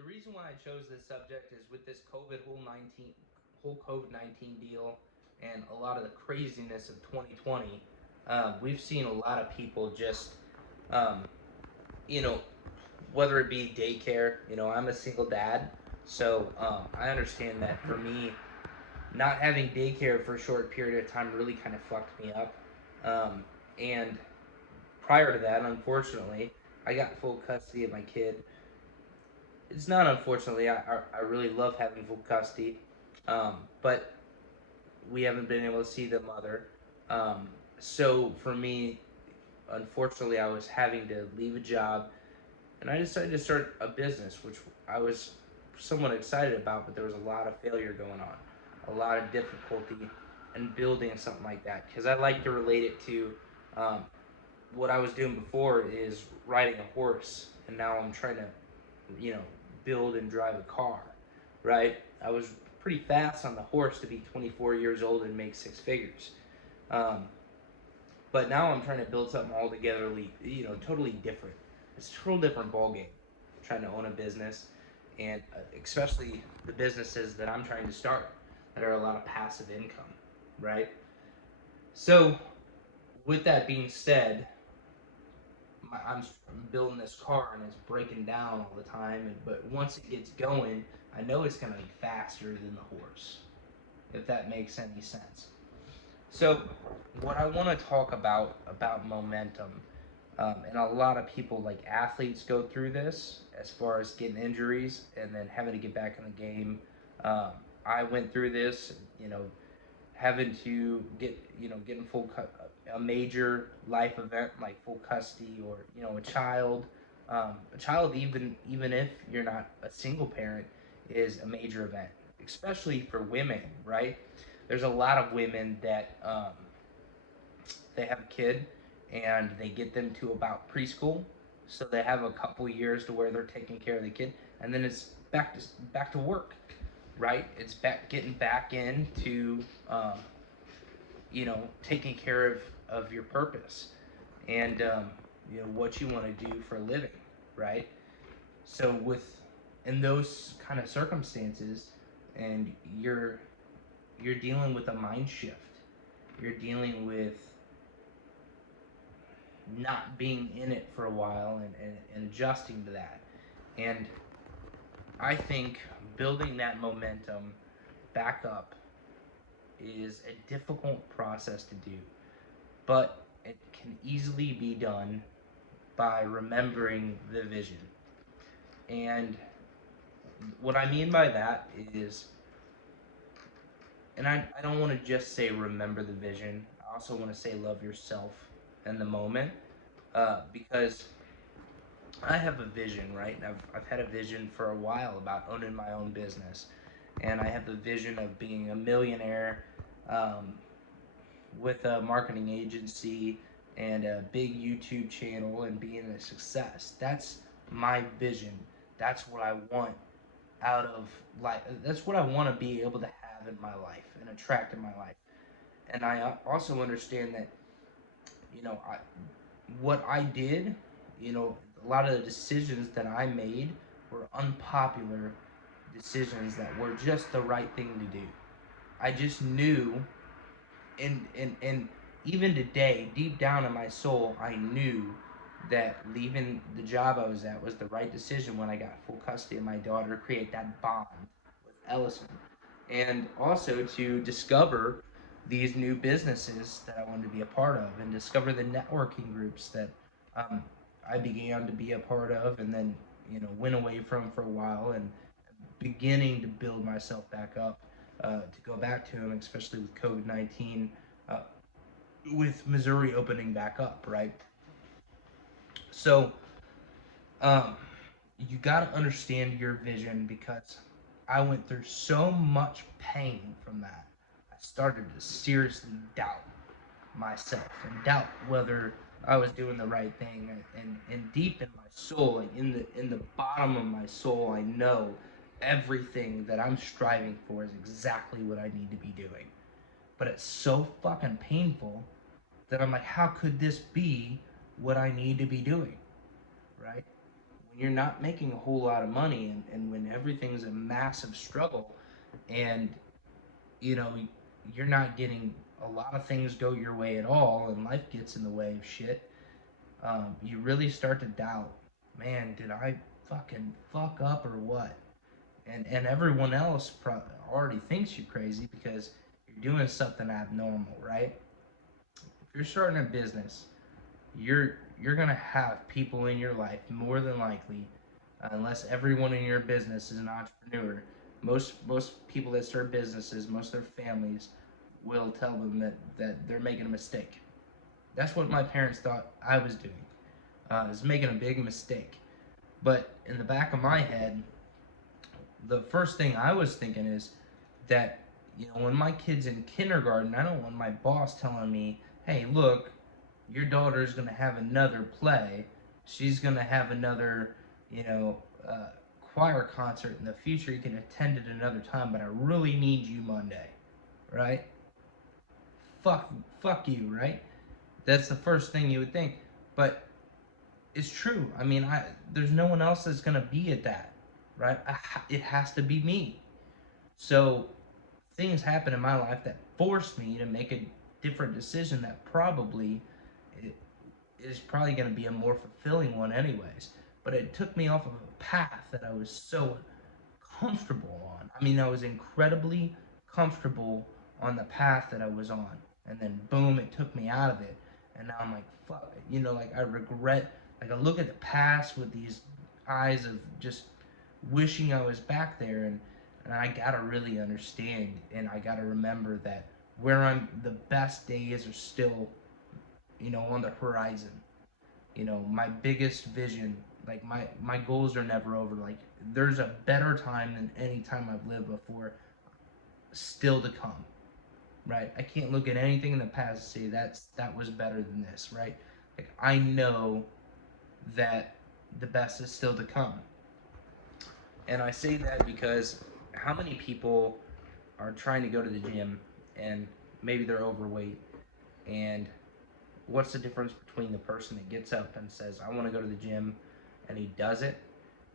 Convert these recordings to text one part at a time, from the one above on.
the reason why I chose this subject is with this COVID-19 deal and a lot of the craziness of 2020. We've seen a lot of people just, um, you know, whether it be daycare. I'm a single dad, so I understand that for me, not having daycare for a short period of time really kind of fucked me up. And prior to that, unfortunately, I got full custody of my kid. It's not unfortunately. I really love having full custody, but we haven't been able to see the mother. Um, so for me, unfortunately, I was having to leave a job, and I decided to start a business, which I was somewhat excited about. But there was a lot of failure going on, a lot of difficulty in building something like that. Because I like to relate it to um, what I was doing before is riding a horse, and now I'm trying to you know, build and drive a car, right? I was pretty fast on the horse to be 24 years old and make six figures. Um, but now I'm trying to build something altogether, totally different. It's a total different ball game. Trying to own a business, and especially the businesses that I'm trying to start that are a lot of passive income, right? So, with that being said, I'm building this car and it's breaking down all the time. But once it gets going, I know it's going to be faster than the horse, if that makes any sense. So, what I want to talk about momentum, and a lot of people like athletes go through this as far as getting injuries and then having to get back in the game. Um, I went through this, having to getting a major life event like full custody, or a child, even if you're not a single parent, is a major event, especially for women, right? There's a lot of women that they have a kid and they get them to about preschool, so they have a couple years to where they're taking care of the kid, and then it's back to work, right? It's back getting back into taking care of your purpose, and what you want to do for a living, right? So with in those kind of circumstances, and you're dealing with a mind shift. You're dealing with not being in it for a while, and adjusting to that. And I think building that momentum back up is a difficult process to do, but it can easily be done by remembering the vision. And what I mean by that is, and I don't want to just say remember the vision, I also want to say love yourself in the moment, because I have a vision, right? I've had a vision for a while about owning my own business. And I have the vision of being a millionaire, um, with a marketing agency and a big YouTube channel and being a success. That's my vision. That's what I want out of life. That's what I want to be able to have in my life and attract in my life. And I also understand that, what I did, a lot of the decisions that I made were unpopular decisions that were just the right thing to do. I just knew, and even today, deep down in my soul, I knew that leaving the job I was at was the right decision when I got full custody of my daughter, to create that bond with Ellison, and also to discover these new businesses that I wanted to be a part of, and discover the networking groups that um, I began to be a part of, and then went away from for a while, and beginning to build myself back up, to go back to them, especially with COVID-19, uh, with Missouri opening back up, right? So um, you got to understand your vision, because I went through so much pain from that. I started to seriously doubt myself and doubt whether I was doing the right thing. And deep in my soul, like in the bottom of my soul, I know everything that I'm striving for is exactly what I need to be doing. But it's so fucking painful that I'm like, how could this be what I need to be doing? Right? when you're not making a whole lot of money, and when everything's a massive struggle, and you know you're not getting a lot of things go your way at all, and life gets in the way of shit, you really start to doubt, man, did I fucking fuck up or what? And everyone else already thinks you're crazy because you're doing something abnormal, right? If you're starting a business, you're gonna have people in your life more than likely, unless everyone in your business is an entrepreneur. Most people that start businesses, most of their families will tell them that they're making a mistake. That's what my parents thought I was doing. Is making a big mistake. But in the back of my head, the first thing I was thinking is that, when my kid's in kindergarten, I don't want my boss telling me, hey, look, your daughter's going to have another play. She's going to have another, you know, uh, choir concert in the future. You can attend it another time, but I really need you Monday, right? Fuck, fuck you, right? That's the first thing you would think. But it's true. I mean, there's no one else that's gonna be at that, right? It has to be me. So things happen in my life that force me to make a different decision that probably is probably going to be a more fulfilling one anyways. But it took me off of a path that I was so comfortable on. I mean, I was incredibly comfortable on the path that I was on. And then boom, it took me out of it. And now I'm like, fuck, like I regret, like I look at the past with these eyes of just wishing I was back there. And I gotta really understand, and I gotta remember that the best days are still, on the horizon. My biggest vision, like my goals are never over. Like there's a better time than any time I've lived before still to come, right? I can't look at anything in the past and say that was better than this, right? Like I know that the best is still to come. And I say that because how many people are trying to go to the gym and maybe they're overweight, and what's the difference between the person that gets up and says, I want to go to the gym, and he does it,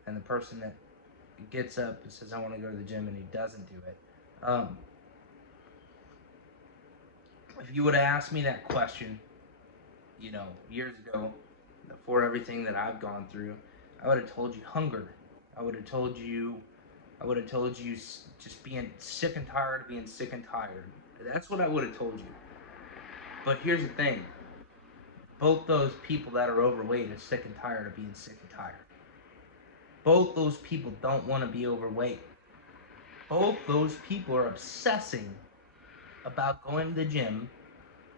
and the person that gets up and says, I want to go to the gym, and he doesn't do it? If you would have asked me that question, years ago, before everything that I've gone through, I would have told you hunger. I would have told you, just being sick and tired of being sick and tired. That's what I would have told you. But here's the thing: both those people that are overweight are sick and tired of being sick and tired. Both those people don't want to be overweight. Both those people are obsessing about going to the gym.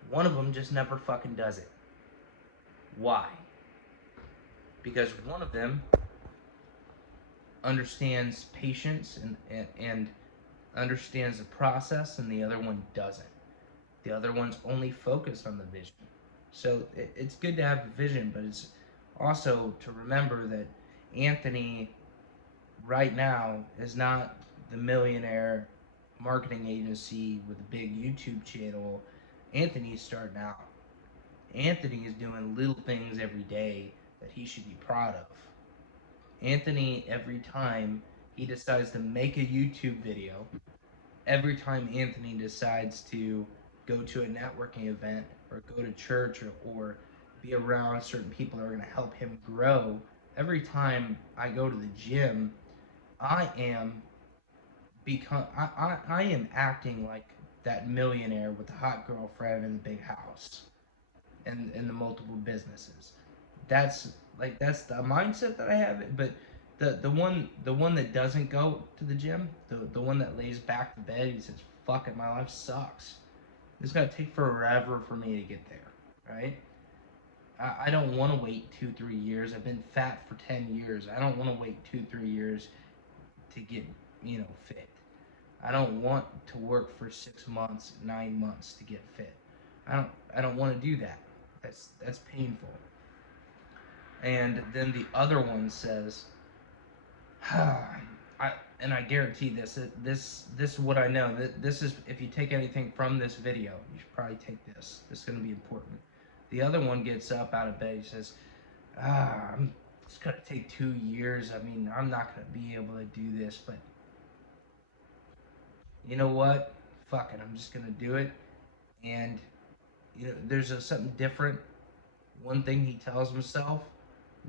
One of them just never fucking does it. Why? Because one of them understands patience and understands the process, and the other one doesn't. The other one's only focused on the vision. So it's good to have a vision, but it's also to remember that Anthony right now is not the millionaire marketing agency with a big YouTube channel. Anthony's starting out. Anthony is doing little things every day that he should be proud of. Anthony, every time he decides to make a YouTube video, every time Anthony decides to go to a networking event or go to church or be around certain people that are going to help him grow, every time I go to the gym, I am I am acting like that millionaire with the hot girlfriend and the big house and the multiple businesses. That's that's the mindset that I have. But the one that doesn't go to the gym, the one that lays back to bed, he says, "Fuck it, my life sucks. It's gonna take forever for me to get there." Right? I don't want to wait 2-3 years. I've been fat for 10 years. I don't want to wait 2-3 years to get fit. I don't want to work for 6 months, 9 months to get fit. I don't want to do that. That's painful. And then the other one says, I guarantee this is what I know. This is, if you take anything from this video, you should probably take this. This is going to be important. The other one gets up out of bed. He says, it's gonna take 2 years. I mean, I'm not gonna be able to do this, but you know what? Fuck it, I'm just gonna do it. And there's something different. One thing he tells himself,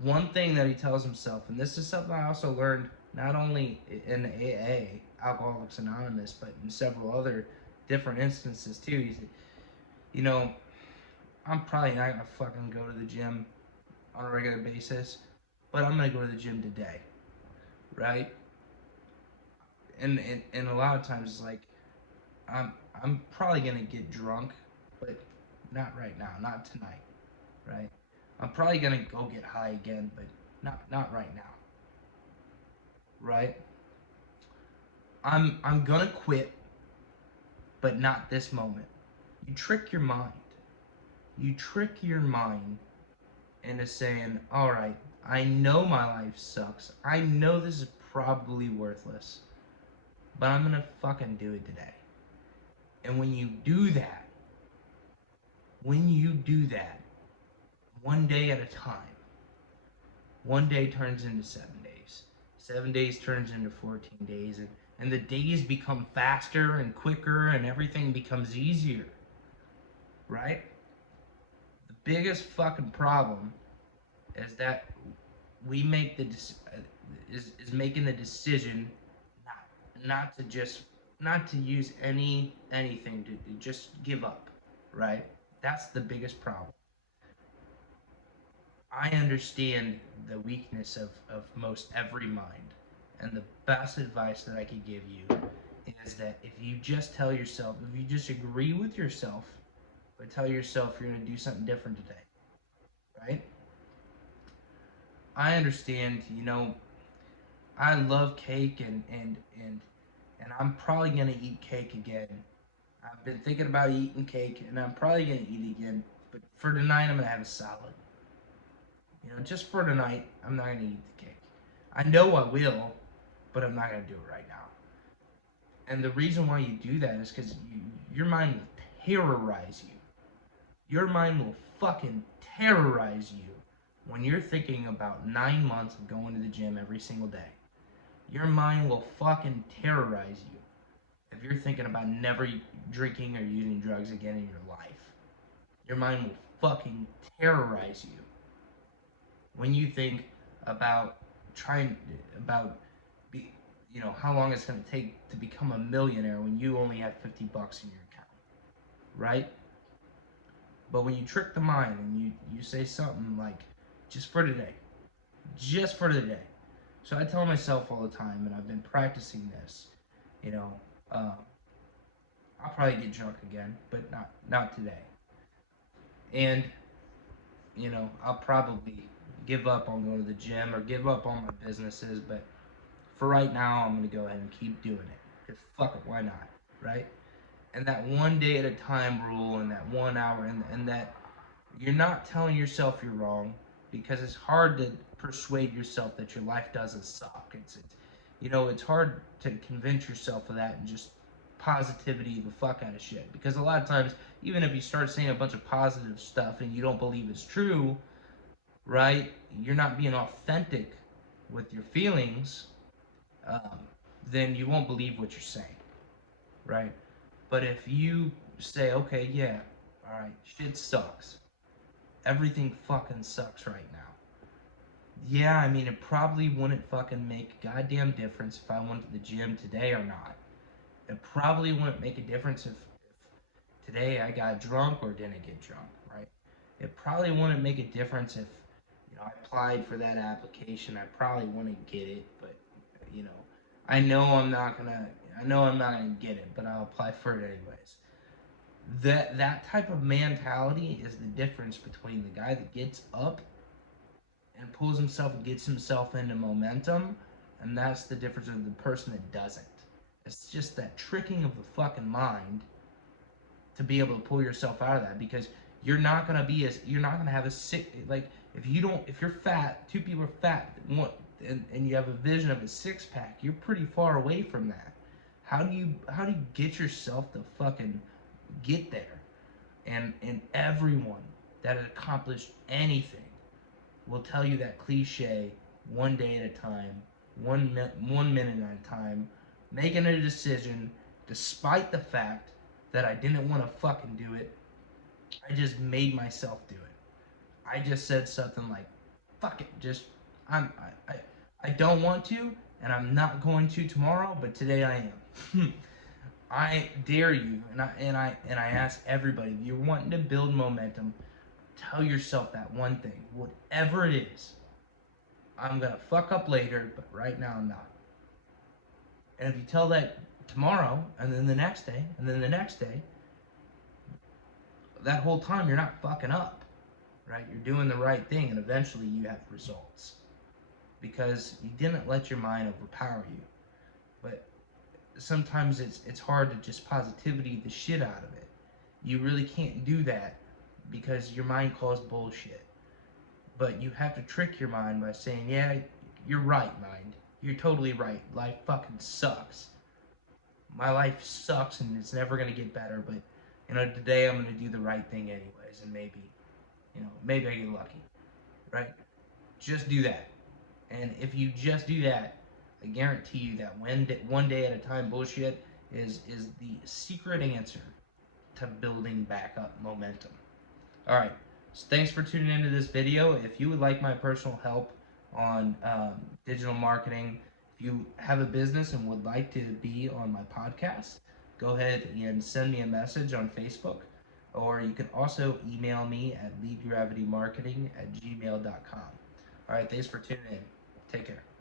one thing that he tells himself, and this is something I also learned not only in AA, Alcoholics Anonymous, but in several other different instances too. He's, you know, I'm probably not gonna fucking go to the gym on a regular basis, but I'm gonna go to the gym today, right? And a lot of times it's like I'm probably gonna get drunk, but not right now, not tonight, right? I'm probably gonna go get high again, but not right now, right? I'm gonna quit, but not this moment. You trick your mind. You trick your mind into saying, all right, I know my life sucks. I know this is probably worthless, but I'm gonna fucking do it today. And when you do that, one day at a time, one day turns into 7 days. 7 days turns into 14 days, and the days become faster and quicker, and everything becomes easier, right? The biggest fucking problem is that we make is making the decision not to just not to use anything to just give up, right? That's the biggest problem. I understand the weakness of most every mind, and the best advice that I could give you is that if you just tell yourself, if you just agree with yourself, but tell yourself you're going to do something different today, right? I understand, I love cake, and I'm probably gonna eat cake again. I've been thinking about eating cake, and I'm probably gonna eat again. But for tonight, I'm gonna have a salad. Just for tonight, I'm not gonna eat the cake. I know I will, but I'm not gonna do it right now. And the reason why you do that is because your mind will terrorize you. Your mind will fucking terrorize you when you're thinking about 9 months of going to the gym every single day. Your mind will fucking terrorize you if you're thinking about never drinking or using drugs again in your life. Your mind will fucking terrorize you when you think about trying about be how long it's going to take to become a millionaire when you only have $50 in your account, right? But when you trick the mind and you say something like, just for today, just for today. So I tell myself all the time, and I've been practicing this, you know, uh, I'll probably get drunk again, but not today. And I'll probably give up on going to the gym or give up on my businesses, but for right now, I'm gonna go ahead and keep doing it. Cause fuck it, why not, right? And that one day at a time rule, and that 1 hour, and that you're not telling yourself you're wrong, because it's hard to persuade yourself that your life doesn't suck. It's hard to convince yourself of that and just positivity the fuck out of shit. Because a lot of times, even if you start saying a bunch of positive stuff and you don't believe it's true, right? You're not being authentic with your feelings, um, then you won't believe what you're saying, right? But if you say, okay, yeah, all right, shit sucks. Everything fucking sucks right now. Yeah, I mean, it probably wouldn't fucking make a goddamn difference if I went to the gym today or not. It probably wouldn't make a difference if today I got drunk or didn't get drunk, right? It probably wouldn't make a difference if, I applied for that application. I probably wouldn't get it, but, you know, I know I'm not gonna, I know I'm not gonna get it, but I'll apply for it anyways. That type of mentality is the difference between the guy that gets up and pulls himself and gets himself into momentum, and that's the difference of the person that doesn't. It's just that tricking of the fucking mind to be able to pull yourself out of that, because you're not gonna have a sick, like, if you're fat, two people are fat, and you have a vision of a six pack, you're pretty far away from that. How do you get yourself to fucking get there? And everyone that has accomplished anything, will tell you that cliche one day at a time, 1 minute at a time, making a decision despite the fact that I didn't want to fucking do it. I just made myself do it. I just said something like, "Fuck it, just I don't want to, and I'm not going to tomorrow, but today I am." I dare you, and I ask everybody, if you're wanting to build momentum, tell yourself that one thing, whatever it is. I'm gonna fuck up later, but right now I'm not. And if you tell that tomorrow, and then the next day, and then the next day, that whole time you're not fucking up, right? You're doing the right thing, and eventually you have results because you didn't let your mind overpower you. But sometimes it's hard to just positivity the shit out of it. You really can't do that because your mind calls bullshit. But you have to trick your mind by saying, "Yeah, you're right, mind. You're totally right. Life fucking sucks. My life sucks and it's never gonna get better, but today I'm gonna do the right thing anyways, and maybe I get lucky, right?" Just do that. And if you just do that, I guarantee you that one day at a time bullshit is the secret answer to building back up momentum. All right. So thanks for tuning into this video. If you would like my personal help on digital marketing, if you have a business and would like to be on my podcast, go ahead and send me a message on Facebook, or you can also email me at leadgravitymarketing@gmail.com. All right. Thanks for tuning in. Take care.